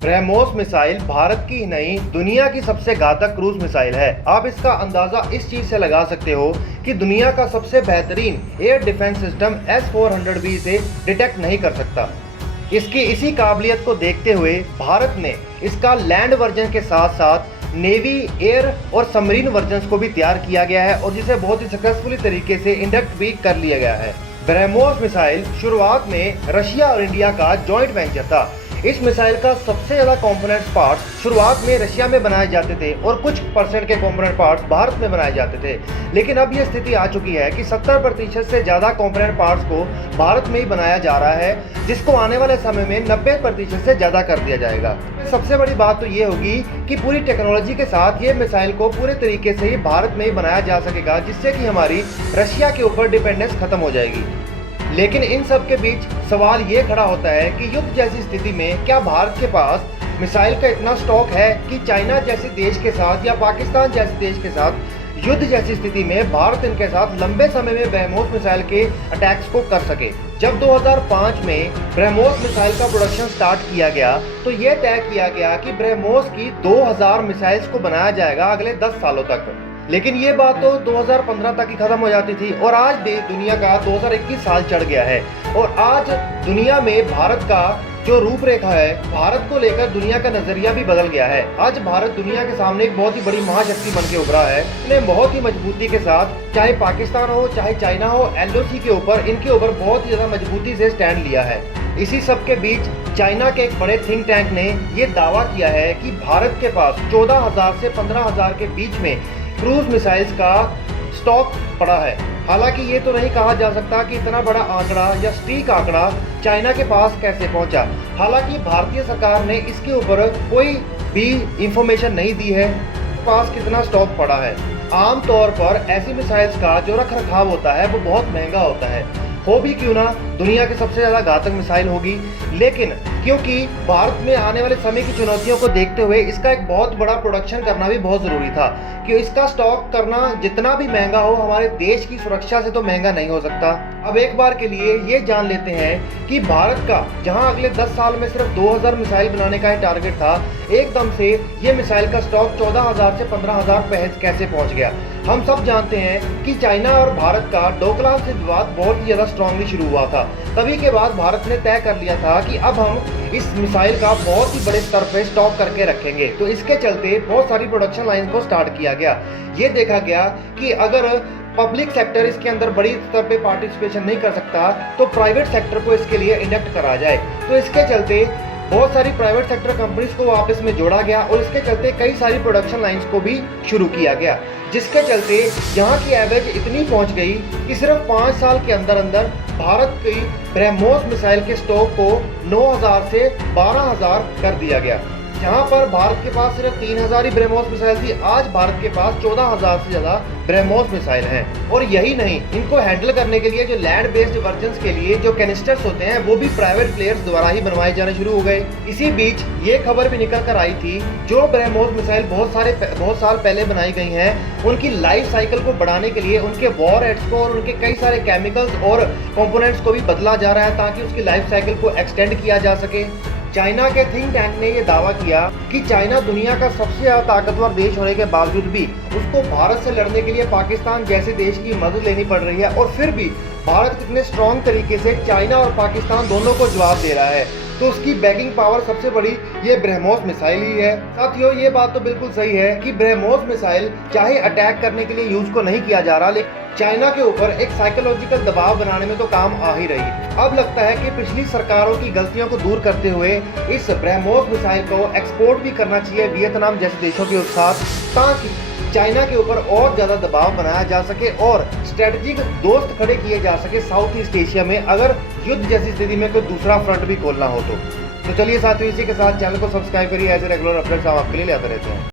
BrahMos missile Bharat की ही नहीं दुनिया की सबसे घातक क्रूज मिसाइल है। आप इसका अंदाजा इस चीज से लगा सकते हो कि दुनिया का सबसे बेहतरीन एयर डिफेंस सिस्टम S-400B इसे डिटेक्ट नहीं कर सकता। इसकी इसी काबिलियत को देखते हुए भारत ने इसका लैंड वर्जन के साथ साथ नेवी, एयर और सबमरीन वर्जन को भी तैयार किया गया है और जिसे बहुत ही सक्सेसफुली तरीके से इंडक्ट भी कर लिया गया है। ब्रह्मोस मिसाइल शुरुआत में रशिया और इंडिया का जॉइंट वेंचर था। इस मिसाइल का सबसे ज़्यादा कंपोनेंट पार्ट्स शुरुआत में रशिया में बनाए जाते थे और कुछ परसेंट के कंपोनेंट पार्ट्स भारत में बनाए जाते थे, लेकिन अब यह स्थिति आ चुकी है कि 70% से ज़्यादा कंपोनेंट पार्ट्स को भारत में ही बनाया जा रहा है, जिसको आने वाले समय में 90% से ज़्यादा कर दिया जाएगा। सबसे बड़ी बात तो ये होगी कि पूरी टेक्नोलॉजी के साथ ये मिसाइल को पूरे तरीके से ही भारत में ही बनाया जा सकेगा, जिससे कि हमारी रशिया के ऊपर डिपेंडेंस खत्म हो जाएगी। लेकिन इन सब के बीच सवाल ये खड़ा होता है कि युद्ध जैसी स्थिति में क्या भारत के पास मिसाइल का इतना स्टॉक है कि चाइना जैसे देश के साथ या पाकिस्तान जैसे देश के साथ युद्ध जैसी स्थिति में भारत इनके साथ लंबे समय में ब्रह्मोस मिसाइल के अटैक्स को कर सके। जब 2005 में ब्रह्मोस मिसाइल का प्रोडक्शन स्टार्ट किया गया तो ये तय किया गया कि ब्रह्मोस की 2000 मिसाइल्स को बनाया जाएगा अगले 10 सालों तक। लेकिन ये बात तो 2015 तक ही खत्म हो जाती थी और आज दुनिया का 2021 साल चढ़ गया है और आज दुनिया में भारत का जो रूपरेखा है, भारत को लेकर दुनिया का नजरिया भी बदल गया है। आज भारत दुनिया के सामने एक बहुत ही बड़ी महाशक्ति बन के उभरा है। इसने बहुत ही मजबूती के साथ, चाहे पाकिस्तान हो चाहे चाइना हो, LOC के ऊपर इनके ऊपर बहुत ही ज्यादा मजबूती से स्टैंड लिया है। इसी सब के बीच चाइना के एक बड़े थिंक टैंक ने ये दावा किया है कि भारत के पास 14,000 से 15,000 के बीच में क्रूज मिसाइल्स का स्टॉक पड़ा है। हालांकि ये तो नहीं कहा जा सकता कि इतना बड़ा आंकड़ा या सटीक आंकड़ा चाइना के पास कैसे पहुंचा। हालांकि भारतीय सरकार ने इसके ऊपर कोई भी इंफॉर्मेशन नहीं दी है पास कितना स्टॉक पड़ा है। आमतौर पर ऐसी मिसाइल्स का जो रख रखाव होता है वो बहुत महंगा होता है, हो भी क्यों ना दुनिया की सबसे ज़्यादा घातक मिसाइल होगी, लेकिन क्योंकि भारत में आने वाले समय की चुनौतियों को देखते हुए इसका एक बहुत बड़ा प्रोडक्शन करना भी बहुत ज़रूरी था कि इसका स्टॉक करना जितना भी महंगा हो हमारे देश की सुरक्षा से तो महंगा नहीं हो सकता। अब एक बार के लिए ये जान लेते हैं कि भारत का जहां अगले 10 साल में सिर्फ 2000 मिसाइल बनाने का ही टारगेट था, एकदम से ये मिसाइल का स्टॉक 14,000 से 15,000 कैसे पहुँच गया। हम सब जानते हैं कि चाइना और भारत का डोकलाम से विवाद बहुत ही ज़्यादा स्ट्रांगली शुरू हुआ था। तभी के बाद भारत ने तय कर लिया था कि अब हम इस मिसाइल का बहुत ही बड़े स्तर पे स्टॉक करके रखेंगे। तो इसके चलते बहुत सारी प्रोडक्शन लाइन को स्टार्ट किया गया। ये देखा गया कि अगर पब्लिक सेक्टर इसके अंदर बड़ी स्तर पे पार्टिसिपेशन नहीं कर सकता तो प्राइवेट सेक्टर को इसके लिए इंडक्ट करा जाए। तो इसके चलते बहुत सारी प्राइवेट सेक्टर कंपनीज को आपस में जोड़ा गया और इसके चलते कई सारी प्रोडक्शन लाइंस को भी शुरू किया गया, जिसके चलते यहाँ की एवरेज इतनी पहुँच गई कि सिर्फ 5 साल के अंदर अंदर भारत की ब्रह्मोस मिसाइल के स्टॉक को 9,000 से 12,000 कर दिया गया। जहाँ पर भारत के पास सिर्फ 3,000 ही ब्रह्मोस मिसाइल थी, आज भारत के पास 14,000 से ज़्यादा ब्रह्मोस मिसाइल हैं। और यही नहीं, इनको हैंडल करने के लिए जो लैंड बेस्ड वर्जन्स के लिए जो कैनिस्टर्स होते हैं वो भी प्राइवेट प्लेयर्स द्वारा ही बनवाए जाने शुरू हो गए। इसी बीच ये खबर भी निकल कर आई थी, जो ब्रह्मोस मिसाइल बहुत साल पहले बनाई गई हैं, उनकी लाइफ साइकिल को बढ़ाने के लिए उनके वॉर हेड्स को और उनके कई सारे केमिकल्स और कंपोनेंट्स को भी बदला जा रहा है ताकि उसकी लाइफ साइकिल को एक्सटेंड किया जा सके। चाइना के थिंक टैंक ने यह दावा किया कि चाइना दुनिया का सबसे ज़्यादा ताकतवर देश होने के बावजूद भी उसको भारत से लड़ने के लिए पाकिस्तान जैसे देश की मदद लेनी पड़ रही है, और फिर भी भारत कितने स्ट्रॉन्ग तरीके से चाइना और पाकिस्तान दोनों को जवाब दे रहा है। तो उसकी बैकिंग पावर सबसे बड़ी ये ब्रह्मोस मिसाइल ही है। साथियों, ये बात तो बिल्कुल सही है कि ब्रह्मोस मिसाइल चाहे अटैक करने के लिए यूज को नहीं किया जा रहा, लेकिन चाइना के ऊपर एक साइकोलॉजिकल दबाव बनाने में तो काम आ ही रही है। अब लगता है कि पिछली सरकारों की गलतियों को दूर करते हुए इस ब्रह्मोस मिसाइल को एक्सपोर्ट भी करना चाहिए वियतनाम जैसे देशों के साथ, ताकि चाइना के ऊपर और ज़्यादा दबाव बनाया जा सके और स्ट्रेटेजिक दोस्त खड़े किए जा सके साउथ ईस्ट एशिया में, अगर युद्ध जैसी स्थिति में कोई दूसरा फ्रंट भी खोलना हो तो। चलिए साथियों, इसी के साथ चैनल को सब्सक्राइब करिए। ऐसे रेगुलर अपडेट्स हम आपके लिए लाते रहते हैं।